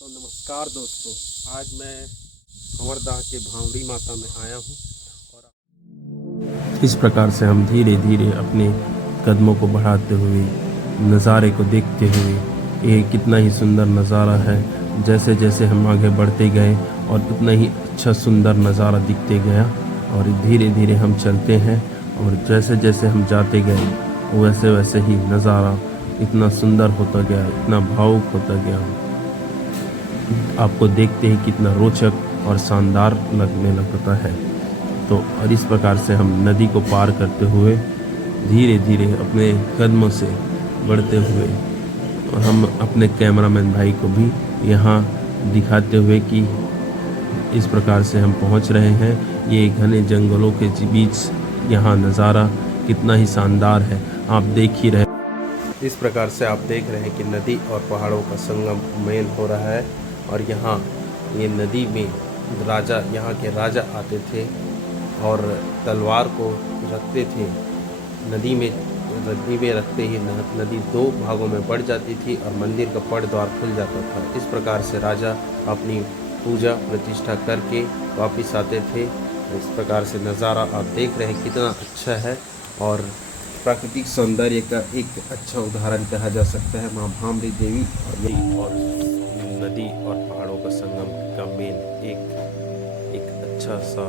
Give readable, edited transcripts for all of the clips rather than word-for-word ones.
तो नमस्कार दोस्तों, आज मैं भंवरदाह के भांवरी माता में आया हूँ और इस प्रकार से हम धीरे धीरे अपने कदमों को बढ़ाते हुए नज़ारे को देखते हुए, ये कितना ही सुंदर नज़ारा है। जैसे जैसे हम आगे बढ़ते गए और उतना ही अच्छा सुंदर नज़ारा दिखते गया और धीरे धीरे हम चलते हैं और जैसे जैसे हम जाते गए वैसे वैसे ही नज़ारा इतना सुंदर होता गया, इतना भावुक होता गया। आपको देखते ही कितना रोचक और शानदार लगने लगता है। तो और इस प्रकार से हम नदी को पार करते हुए धीरे धीरे अपने कदमों से बढ़ते हुए और हम अपने कैमरामैन भाई को भी यहाँ दिखाते हुए कि इस प्रकार से हम पहुँच रहे हैं। ये घने जंगलों के बीच यहाँ नज़ारा कितना ही शानदार है, आप देख ही रहे। इस प्रकार से आप देख रहे हैं कि नदी और पहाड़ों का संगम मेल हो रहा है और यहाँ ये नदी में यहाँ के राजा आते थे और तलवार को रखते थे। नदी में रखते ही नदी दो भागों में बढ़ जाती थी और मंदिर का पड़ द्वार खुल जाता था। इस प्रकार से राजा अपनी पूजा प्रतिष्ठा करके वापस आते थे। इस प्रकार से नज़ारा आप देख रहे हैं कितना अच्छा है और प्राकृतिक सौंदर्य का एक अच्छा उदाहरण कहा जा सकता है माँ भामरी देवी और नदी और पहाड़ों का संगम का मेल एक अच्छा सा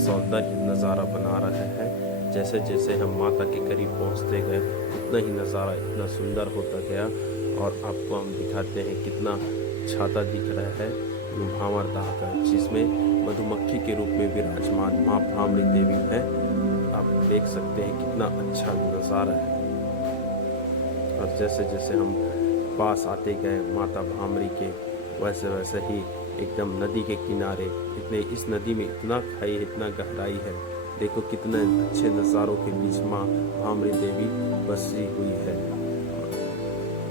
सौंदर्य नज़ारा बना रहा है। जैसे जैसे हम माता के करीब पहुंचते गए उतना ही नज़ारा इतना सुंदर होता गया और आपको हम दिखाते हैं कितना छाता दिख रहा है भंवरदाह का, जिसमें मधुमक्खी के रूप में विराजमान माँ भामरी देवी है। आप देख सकते हैं कितना अच्छा नज़ारा है और जैसे जैसे हम पास आते गए माता भामरी के वैसे वैसे ही एकदम नदी के किनारे इस नदी में इतना खाई है, इतना गहराई है। देखो कितने अच्छे नज़ारों के बीच माँ भामरी देवी बसी हुई है।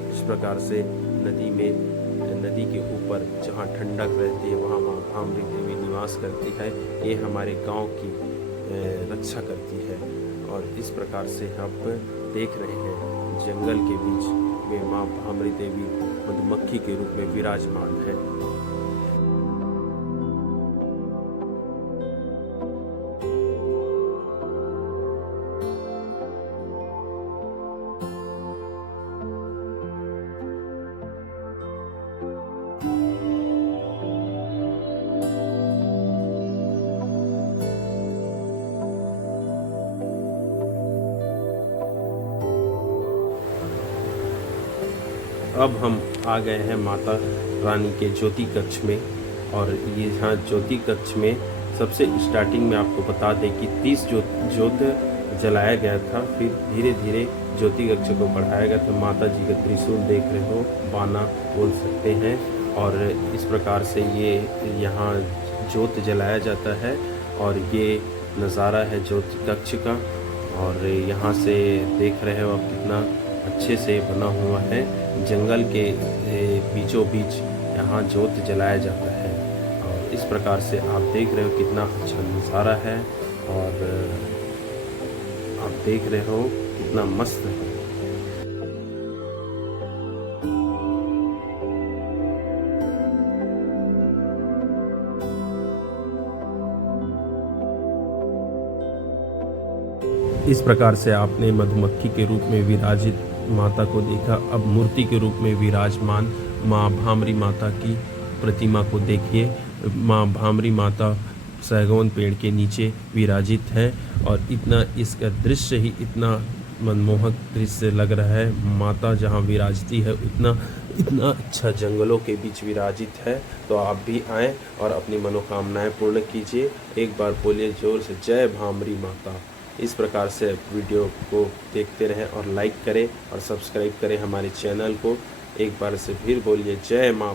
इस प्रकार से नदी के ऊपर जहाँ ठंडक रहती है वहाँ माँ भामरी देवी निवास करती है। ये हमारे गांव की रक्षा करती है और इस प्रकार से आप देख रहे हैं जंगल के बीच में माँ भामरी देवी मधुमक्खी के रूप में विराजमान है। अब हम आ गए हैं माता रानी के ज्योति कक्ष में और ये यहाँ ज्योति कक्ष में सबसे स्टार्टिंग में आपको बता दें कि 30 ज्योत जलाया गया था। फिर धीरे धीरे ज्योति कक्ष को बढ़ाया गया था। माता जी का त्रिशूल देख रहे हो, बाना बोल सकते हैं और इस प्रकार से ये यहाँ ज्योत जलाया जाता है और ये नज़ारा है ज्योति कक्ष का। और यहाँ से देख रहे हो आप कितना अच्छे से बना हुआ है। जंगल के बीचों बीच यहाँ ज्योत जलाया जाता है और इस प्रकार से आप देख रहे हो कितना अच्छा नज़ारा है और आप देख रहे हो कितना मस्त है। इस प्रकार से आपने मधुमक्खी के रूप में विराजित माता को देखा। अब मूर्ति के रूप में विराजमान माँ भामरी माता की प्रतिमा को देखिए। माँ भामरी माता सैगवन पेड़ के नीचे विराजित है और इतना इसका दृश्य ही इतना मनमोहक दृश्य लग रहा है। माता जहाँ विराजती है इतना अच्छा जंगलों के बीच विराजित है। तो आप भी आएँ और अपनी मनोकामनाएं पूर्ण कीजिए। एक बार बोलिए जोर से, जय भामरी माता। इस प्रकार से वीडियो को देखते रहें और लाइक करें और सब्सक्राइब करें हमारे चैनल को। एक बार से फिर बोलिए, जय माँ।